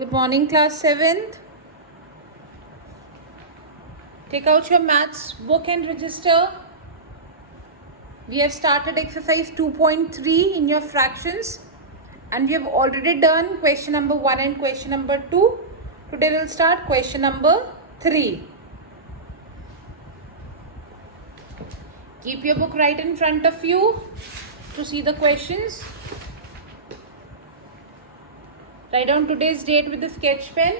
Good morning, class 7th. Take out your maths book and register. We have started exercise 2.3 in your fractions and we have already done question number 1 and question number 2. Today we'll start question number 3. Keep your book right in front of you to see the questions. Write down today's date with the sketch pen.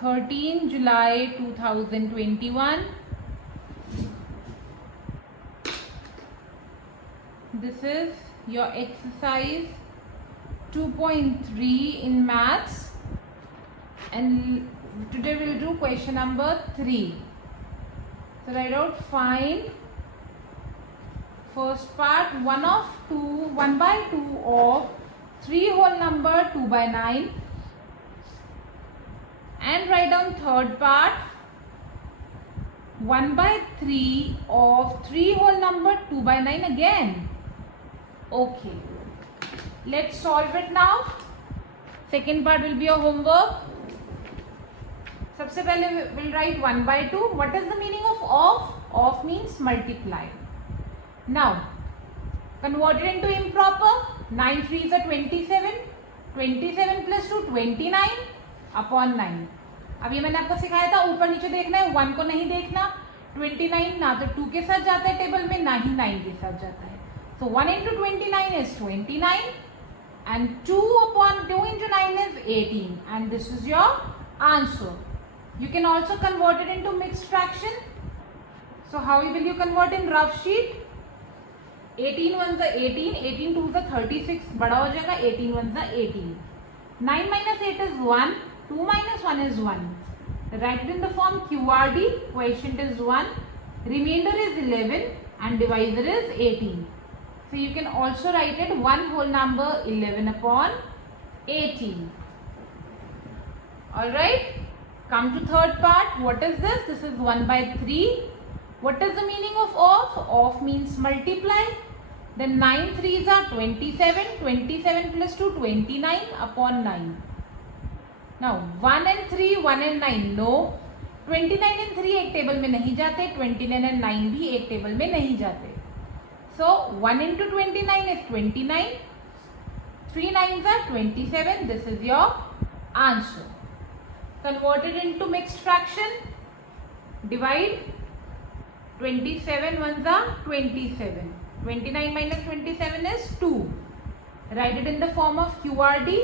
13 July 2021. This is your exercise 2.3 in maths and today we'll do question number 3. So write out find first part 1 by 2 of 3 whole number 2 by 9 and write down third part 1 by 3 of 3 whole number 2 by 9 again. Okay, let's solve it now. Second part will be your homework. सबसे पहले we'll write 1 by 2. What is the meaning of off? Off means multiply. Now convert it into improper. 9 3s are 27. 27 plus 2 29 upon 9. अब ये मैंने आपको सिखाया था ऊपर नीचे देखना है, 1 को नहीं देखना. 29 ना तो 2 के साथ जाता है टेबल में, ना ही 9 के साथ जाता है. So 1 into 29 is 29 and 2 upon 2 into 9 is 18 and this is your answer. You can also convert it into mixed fraction. So how will you convert in rough sheet? 18 ones are 18, 18 twos are 36, बड़ा हो जाएगा 18 ones are 18. 9 minus 8 is 1, 2 minus 1 is 1. Write it in the form QRD, quotient is 1, remainder is 11 and divisor is 18. So you can also write it 1 whole number 11 upon 18. Alright, come to third part. What is this? This is 1 by 3. What is the meaning of off? Off means multiply. Then 9 3s are 27. 27 plus 2 29 upon 9. Now 1 and 3, 1 and 9 no. 29 and 3 एक table में नहीं जाते. 29 and 9 भी एक table में नहीं जाते. So 1 into 29 is 29. 3 9s are 27. This is your answer. Convert it into mixed fraction. Divide. 27 ones are 27. 29 minus 27 is 2. Write it in the form of QRD.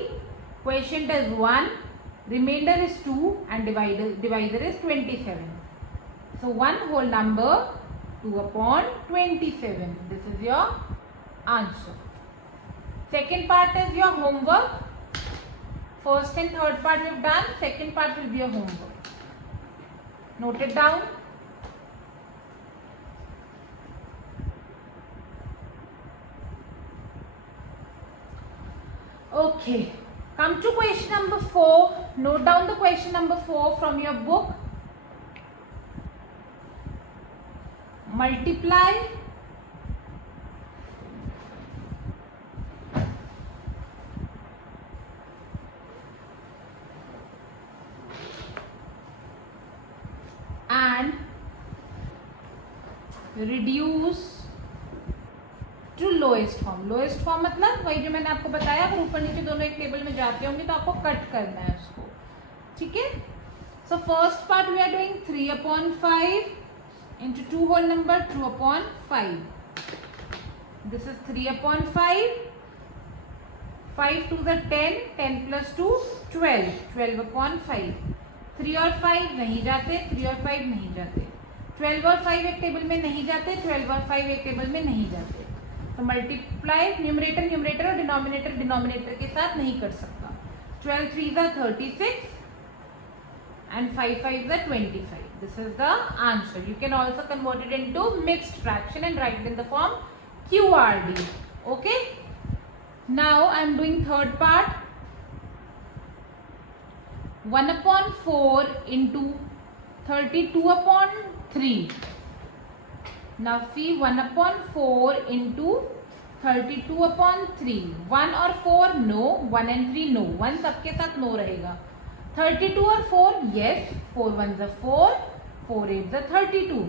Quotient is 1. Remainder is 2 and divisor is 27. So 1 whole number 2 upon 27. This is your answer. Second part is your homework. First and third part we have done. Second part will be your homework. Note it down. Okay, come to question number 4. Note down the question number 4 from your book. Multiply and reduce to lowest form. Lowest form मतलब वही जो मैंने आपको बताया, अगर ऊपर नीचे दोनों एक टेबल में जाते होंगे तो आपको कट करना है उसको. ठीक है. So first part we are doing 3 upon 5 into 2 whole number 2 upon 5. This is 3 upon 5. 5 2s are 10. 10 plus 2 12. 12 upon 5. 3 और 5 नहीं जाते. 3 और 5 नहीं जाते. 12 और 5 एक टेबल में नहीं जाते. 12 और 5 एक टेबल में नहीं जाते. तो मल्टीप्लाई न्यूमरेटर न्यूमरेटर और डिनोमिनेटर डिनोमिनेटर के साथ नहीं कर सकता. 12 3s are 36 and 5 5s are 25. This is the answer. You can also convert it into mixed fraction and write it in the form QRD. Okay. Now I am doing third part. 1 upon 4 into 32 upon 3. Now see 1 upon 4 into 32/3. 1 और 4 no, 1 and 3 no, 1 सबके साथ no रहेगा. 32 और 4 yes, 4 1s are 4, 4 8s are 32.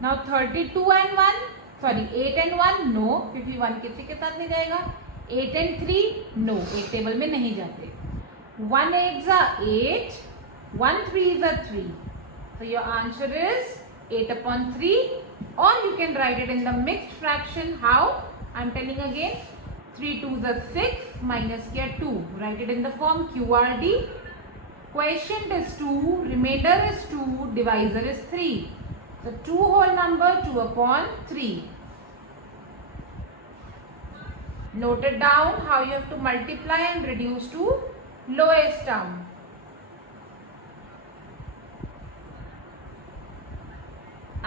Now 32 and 1, sorry 8 and 1 no, क्योंकि 1 किसी के साथ नहीं जाएगा. 8 and 3 नो, 8 टेबल में नहीं जाते. 1 8s are 8, 1 3s are 3. So your answer is 8/3, or you can write it in the mixed fraction. How? I'm telling again. 3 2s are 6, minus kiya 2. Write it in the form QRD. Quotient is 2, remainder is 2, divisor is 3. So 2 whole number 2/3. Note it down how you have to multiply and reduce to lowest term.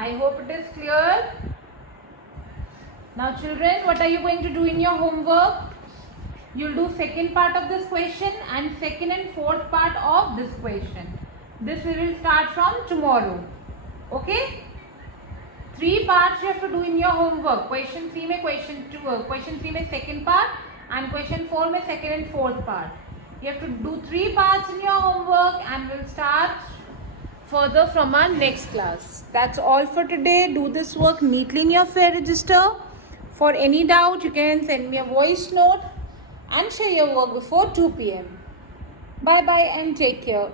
I hope it is clear. Now children, what are you going to do in your homework? You'll do second part of this question and second and fourth part of this question. This we will start from tomorrow. Okay? 3 parts you have to do in your homework. Question 3 में question 3 में second part and question 4 में second and fourth part. You have to do 3 parts in your homework and we'll start further from our next class. That's all for today. Do this work neatly in your fair register. For any doubt, you can send me a voice note and share your work before 2 p.m. Bye bye and take care.